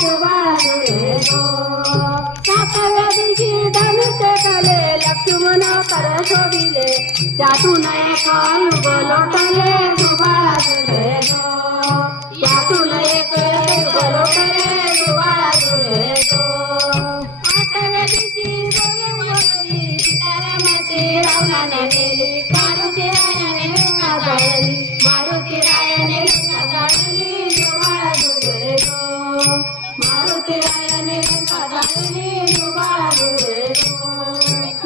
दुबाळा दुरे गो. सातव्या दिवशी धनुष्य कले लक्ष्मण कर शोभिले त्यातून एक युग लोटले दुबाळा दुरे गो. त्यातून एक युग लोटले दुबाळा दुरे गो. आठव्या दिवशी बोलली सीतारामाची रावणाने नेली मारुती रायाने लंका जाळली मारुती रायाने लंका जाळली दुबाळा दुरे गो. मारुती रायाने लंका जाळली दुबाळा दुरे गो.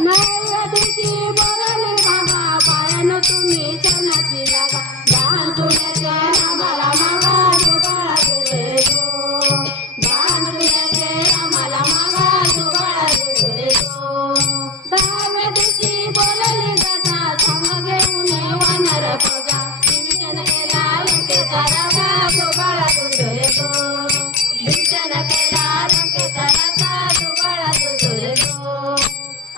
नवव्या दिवशी बोलावले बाबा पायानं तुम्ही चरणाची लागा दान तुझ्याचे आम्हाला मागा दुबाळा दुरे गो. दान तुझ्याचे आम्हाला मागा दुबाळा दुरे गो. दहाव्या दिवशी बोलावली दादा सांग घेऊन वानर बघा विभीषण केला लंकेचा राजा दुबाळा दुरे गो. विभीषण केला लंकेचा राजा दुबाळा दुरे गो.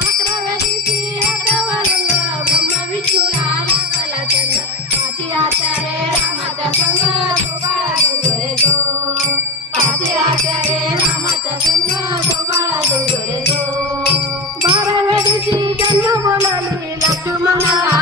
अकराव्या दिवशी अकरावा रंग ब्रह्मा विष्णूला लागला चंद्र पाची आचार्य रामाच्या संग दुबाळा दुरे गो. पाची आचार्य रामाच्या संग दुबाळा दुरे गो. बाराव्या दिवशी जन्म बोलावली लक्ष्मणाला